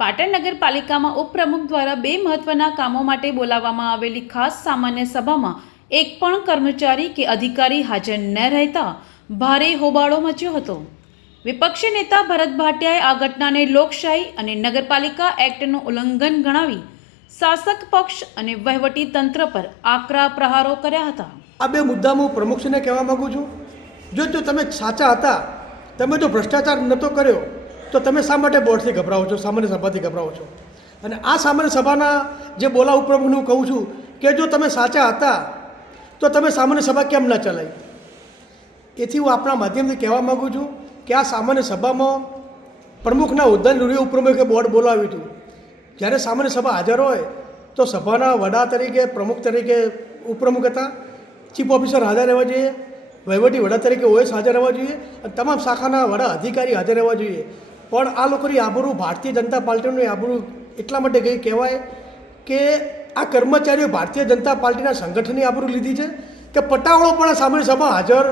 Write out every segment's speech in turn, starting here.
પાટણ નગરપાલિકામાં ઉપપ્રમુખ દ્વારા બે મહત્વના કામો માટે બોલાવવામાં આવેલી ખાસ સામાન્ય સભામાં એક પણ કર્મચારી કે અધિકારી હાજર ન રહેતા ભારે હોબાળો મચ્યો હતો। વિપક્ષી નેતા ભરત ભાટિયાએ આ ઘટનાને લોકશાહી અને નગરપાલિકા એક્ટનું ઉલ્લંઘન ગણાવી શાસક પક્ષ અને વહીવટી તંત્ર પર આકરા પ્રહારો કર્યા હતા। આ બે મુદ્દામાં હું પ્રમુખશ્રીને કહેવા માગું છું, જો તમે સાચા હતા, તમે જો ભ્રષ્ટાચાર નહોતો કર્યો તો તમે શા માટે બોર્ડથી ગભરાવો છો, સામાન્ય સભાથી ગભરાવો છો? અને આ સામાન્ય સભાના જે બોલા ઉપપ્રમુખને હું કહું છું કે જો તમે સાચા હતા તો તમે સામાન્ય સભા કેમ ના ચલાવી? એથી હું આપણા માધ્યમથી કહેવા માગું છું કે આ સામાન્ય સભામાં પ્રમુખના હોદ્દાની ઉપપ્રમુખે બોર્ડ બોલાવ્યું હતું। જ્યારે સામાન્ય સભા હાજર હોય તો સભાના વડા તરીકે, પ્રમુખ તરીકે ઉપપ્રમુખ હતા, ચીફ ઓફિસર હાજર રહેવા જોઈએ, વહીવટી વડા તરીકે ઓએસ હાજર રહેવા જોઈએ અને તમામ શાખાના વડા અધિકારી હાજર રહેવા જોઈએ। પણ આ લોકોની આબરૂ, ભારતીય જનતા પાર્ટીની આબરૂ એટલા માટે ગઈ કહેવાય કે આ કર્મચારીઓ ભારતીય જનતા પાર્ટીના સંગઠનની આબરૂ લીધી છે કે પટાવળો પણ આ સામાન્ય સભા હાજર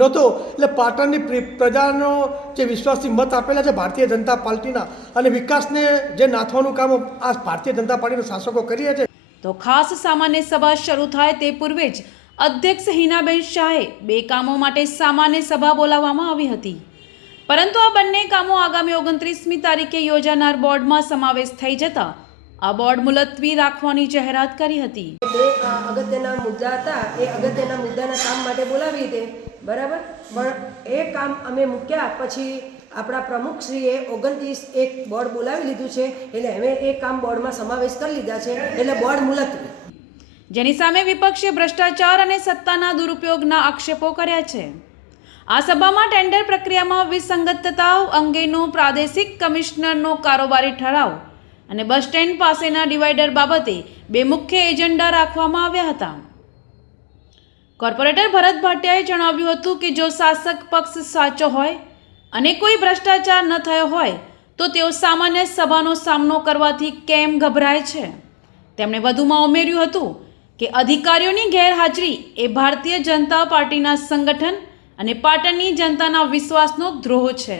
નહોતો। એટલે પાટણની પ્રજાનો જે વિશ્વાસથી મત આપેલા છે ભારતીય જનતા પાર્ટીના અને વિકાસને જે નાથવાનું કામ આ ભારતીય જનતા પાર્ટીના શાસકો કરી રહ્યા છે। તો ખાસ સામાન્ય સભા શરૂ થાય તે પૂર્વે જ અધ્યક્ષ હિનાબેન શાહે બે કામો માટે સામાન્ય સભા બોલાવવામાં આવી હતી, પરંતુ આ બંને કામો આગામી 29મી તારીખે યોજાનાર બોર્ડમાં સમાવેશ થઈ જતા આ બોર્ડ મુલતવી રાખવાની જાહેરાત કરી હતી। બે અગત્યના મુદ્દા હતા, એ અગત્યના મુદ્દાના કામ માટે બોલાવી હતી, બરાબર, પણ એ કામ અમે મૂક્યા પછી આપણા પ્રમુખશ્રીએ 29 બોર્ડ બોલાવી લીધું છે, એટલે અમે એ કામ બોર્ડમાં સમાવેશ કરી લીધા છે, એટલે બોર્ડ મુલતવી। જેની સામે વિપક્ષે ભ્રષ્ટાચાર અને સત્તાના દુરુપયોગના આક્ષેપો કર્યા છે। આ સભામાં ટેન્ડર પ્રક્રિયામાં વિસંગતતાઓ અંગેનો પ્રાદેશિક કમિશનરનો કારોબારી ઠરાવ અને બસ સ્ટેન્ડ પાસેના ડિવાઈડર બાબતે બે મુખ્ય એજન્ડા રાખવામાં આવ્યા હતા। કોર્પોરેટર ભરત ભાટિયાએ જણાવ્યું હતું કે જો શાસક પક્ષ સાચો હોય અને કોઈ ભ્રષ્ટાચાર ન થયો હોય તો તેઓ સામાન્ય સભાનો સામનો કરવાથી કેમ ગભરાય છે। તેમણે વધુમાં ઉમેર્યું હતું કે અધિકારીઓની ગેરહાજરી એ ભારતીય જનતા પાર્ટીના સંગઠન અને પાટણની જનતાના વિશ્વાસનો દ્રોહ છે।